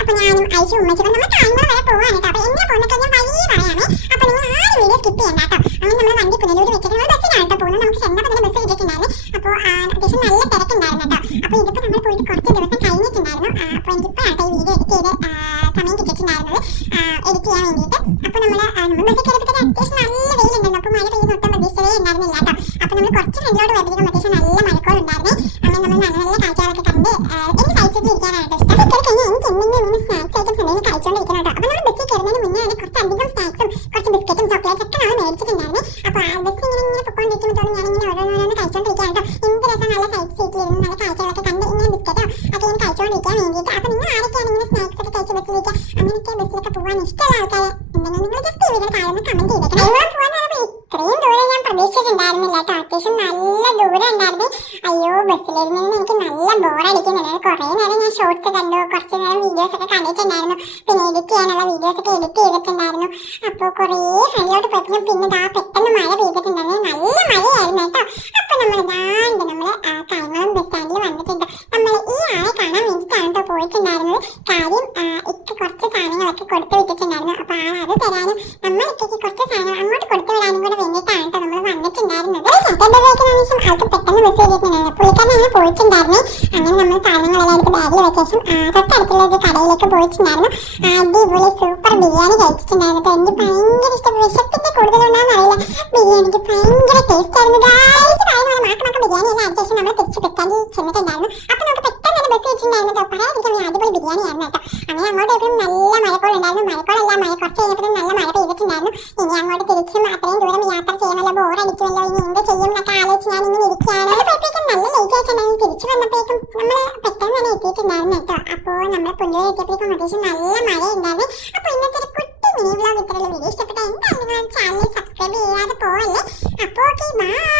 അപ്പൊ ഞാനും അയച്ചു ഉമ്മച്ചിട്ട് നമ്മൾ കാര്യങ്ങൾ വരെ പോവാണ് കേട്ടോ. അപ്പൊ എങ്ങനെ പോകുന്നൊക്കെ ഞാൻ വഴി പറയാമേ. അപ്പൊ നിങ്ങൾ ആരും വീഡിയോ സ്കിപ്പ് ചെയ്യണ്ട കേട്ടോ. അങ്ങനെ നമ്മൾ വണ്ടി പുനലൂർ വെച്ചിട്ട് നമ്മൾ ബസ്സിലാണ് കേട്ടോ പോകുന്നത്. നമുക്ക് ചെന്നപ്പോൾ തന്നെ ബസ് കിട്ടിയിട്ടുണ്ടായിരുന്നു. അപ്പോൾ അത്യാവശ്യം നല്ല തിരക്കുണ്ടായിരുന്നു കേട്ടോ. അപ്പോൾ ഇതിപ്പോൾ നമ്മൾ പോയിട്ട് കുറച്ച് ദിവസം കഴിഞ്ഞിട്ടുണ്ടായിരുന്നു. അപ്പോൾ എനിക്കിപ്പോഴാണ് ഈ വീഡിയോ എഡിറ്റ് ചെയ്ത് സമയം കിട്ടിയിട്ടുണ്ടായിരുന്നത് എഡിറ്റ് ചെയ്യാൻ വേണ്ടിയിട്ട്. അപ്പോൾ നമ്മൾ ബസ്സിൽ കയറിയപ്പോൾ അത്യാവശ്യം നല്ല വെയിലുണ്ടായിരുന്നു. അപ്പോൾ മഴ പെയ്യുന്ന ഒട്ടും പ്രതീക്ഷയേ ഉണ്ടായിരുന്നില്ല കേട്ടോ. അപ്പോൾ നമ്മൾ കുറച്ച് ഫ്രണ്ടിലോട്ട് വരുമ്പോഴേക്കും അത്യാവശ്യം നല്ല മഴക്കോളുണ്ടായിരുന്നു. അങ്ങനെ നമ്മൾ നല്ല നല്ല കാഴ്ചകളൊക്കെ കണ്ട് എനിക്ക് കഴിച്ചിട്ട് ഇരിക്കാനാണ് കേട്ടോ ഇഷ്ടം. അതൊക്കെ കഴിഞ്ഞ് എനിക്ക് എന്തെങ്കിലും സ്നാക്സ് ഐറ്റംസ് എന്തെങ്കിലും കഴിച്ചുകൊണ്ടിരിക്കണം കേട്ടോ. അപ്പോൾ നമ്മൾ ബസ്സിൽ കയറുന്നതിന് മുന്നേ കുറച്ചധികം സ്നാക്സും കുറച്ച് ബിസ്ക്കറ്റും ചോക്ലേറ്റ്സ് ഒക്കെ നമ്മൾ മേടിച്ചിട്ടുണ്ടായിരുന്നു. അപ്പോൾ ആ ബസ് ഇങ്ങനെ പൊക്കോണ്ടിരിക്കുമ്പോൾ ഞാനിങ്ങനെ ഓരോന്നോരോന്ന് കഴിച്ചുകൊണ്ടിരിക്കാൻ കേട്ടോ. എന്ത് രസം നല്ല സൈഡ് സീറ്റിലിരുന്ന് നല്ല കാഴ്ചകളൊക്കെ കണ്ട് ഇങ്ങനെ ബിസ്ക്കറ്റോ ഒക്കെ ഇങ്ങനെ കഴിച്ചുകൊണ്ടിരിക്കാൻ വേണ്ടിയിട്ട്. അപ്പോൾ നിങ്ങൾ ആരൊക്കെയാണ് ഇങ്ങനെ സ്നാക്സ് ഒക്കെ കഴിച്ച് ബസ്സിലേക്ക് അങ്ങനെയൊക്കെ ബസ്സിലൊക്കെ പോകാൻ ഇഷ്ടമുള്ള ആൾക്കാർ ഉണ്ടെങ്കിൽ നിങ്ങൾ ജസ്റ്റ് വീഡിയോ താഴെ കമന്റ് ചെയ്തേക്കണം. ഇത്രയും ദൂരം ഞാൻ പ്രതീക്ഷിച്ചിട്ടുണ്ടായിരുന്നില്ല കേട്ടോ. അത്യാവശ്യം നല്ല ദൂരം ഉണ്ടായിരുന്നു. അയ്യോ ബസ്സിലിരുന്ന് എനിക്ക് നല്ല ബോറടിക്കുന്നുണ്ട്. കുറേ നേരം ഞാൻ ഷോർട്സ് കണ്ടു, കുറച്ച് നേരം വീഡിയോസ് ഒക്കെ കണ്ടിട്ടുണ്ടായിരുന്നു. പിന്നെ എഡിറ്റ് ചെയ്യാനുള്ള വീഡിയോസ് ഒക്കെ എഡിറ്റ് ചെയ്തിട്ടുണ്ടായിരുന്നു. അപ്പോൾ കുറേ ഫ്രണ്ടിലോട്ട് പോയപ്പോൾ പിന്നെ പെട്ടെന്ന് മഴ പെയ്തിട്ടുണ്ടായിരുന്നു. നല്ല മഴയായിരുന്നു കേട്ടോ. അപ്പോൾ നമ്മൾ കായംകുളം ബസ് സ്റ്റാൻഡിൽ വന്നിട്ടുണ്ട്. നമ്മൾ ഈ ആളെ കാണാൻ വേണ്ടിയിട്ടാണ് കേട്ടോ പോയിട്ടുണ്ടായിരുന്നത്. കാര്യം ഇക്ക് കുറച്ച് സാധനങ്ങളൊക്കെ കൊടുത്തു വിട്ടിട്ടുണ്ടായിരുന്നു. അപ്പോൾ അത് തരാനും നമ്മൾ ഇക്കയ്ക്ക് കുറച്ച് സാധനം അങ്ങോട്ട് കൊടുത്തു വിടാനും കൂടെ വേണ്ടിയിട്ടാണ് കേട്ടോ നമ്മൾ വന്നിട്ടുണ്ടായിരുന്നത്. ശേഷം ആൾക്ക് പെട്ടെന്ന് ബസ് കയറിയിട്ടുണ്ടായിരുന്നു. പുള്ളിക്കാരൻ അങ്ങനെ പോയിട്ടുണ്ടായിരുന്നേ. അങ്ങനെ നമ്മൾ സാധനങ്ങളെല്ലാം എടുത്ത് ബാഗിൽ വെച്ച ശേഷം തൊട്ടടുത്തുള്ള ഒരു കടയിലേക്ക് പോയിട്ടുണ്ടായിരുന്നു. അടിപൊളി സൂപ്പർ ബിരിയാണി കഴിച്ചിട്ടുണ്ടായിരുന്നു. അപ്പോൾ എനിക്ക് ഭയങ്കര ഇഷ്ടപ്പെട്ടു. വിശപ്പിന്റെ കൂടുതലുണ്ടാകുന്ന അറിയില്ല, ബിരിയാണിക്ക് ഭയങ്കര ടേസ്റ്റ് ആയിരുന്നു. മാക്ക ബിരിയാണി എല്ലാം അടിച്ച ശേഷം നമ്മൾ തിരിച്ച് ബസ് സ്റ്റാൻഡിൽ ചെന്നിട്ടുണ്ടായിരുന്നു. അപ്പോൾ നമുക്ക് പെട്ടെന്ന് തന്നെ ബസ് വെച്ചിട്ടുണ്ടായിരുന്നു കേട്ടോ. പറയാതിരിക്കാൻ അടിപൊളി ബിരിയാണി ആയിരുന്നു കേട്ടോ. അങ്ങനെ അങ്ങോട്ട് എപ്പോഴും നല്ല മഴക്കോളുണ്ടായിരുന്നു. മഴക്കോളല്ല കുറച്ച് കഴിഞ്ഞപ്പോൾ നല്ല മഴ പെയ്തിട്ടുണ്ടായിരുന്നു. ഇനി അങ്ങോട്ട് തിരിച്ചും അത്രയും ദൂരം യാത്ര ചെയ്യണമല്ലോ, ബോറടിക്കുമല്ലോ, ഇനി എന്ത് ചെയ്യും എന്നൊക്കെ ആലോചിച്ച് ഞാൻ ഇങ്ങനെ ഇരിക്കുകയാണ്. പോയപ്പോഴേക്കും നല്ല ലേറ്റ് ആയിട്ടുണ്ടായിരുന്നു. തിരിച്ചു വന്നപ്പോഴേക്കും നമ്മൾ പെട്ടെന്ന് തന്നെ എത്തിയിട്ടുണ്ടായിരുന്നു കേട്ടോ. അപ്പോൾ നമ്മൾ പുനലൂർ എത്തിയപ്പോഴേക്കും അത്യാവശ്യം നല്ല മഴ ഉണ്ടായിരുന്നു. അപ്പോൾ ഇന്നത്തെ ഒരു കുട്ടി മിനി വ്ലോഗ് ഇത്രയുള്ള വീഡിയോ ഇഷ്ടപ്പെട്ട എന്തായാലും ചാനൽ സബ്സ്ക്രൈബ് ചെയ്യാതെ പോവല്ലേ. അപ്പോൾ ഓക്കെ ബൈ.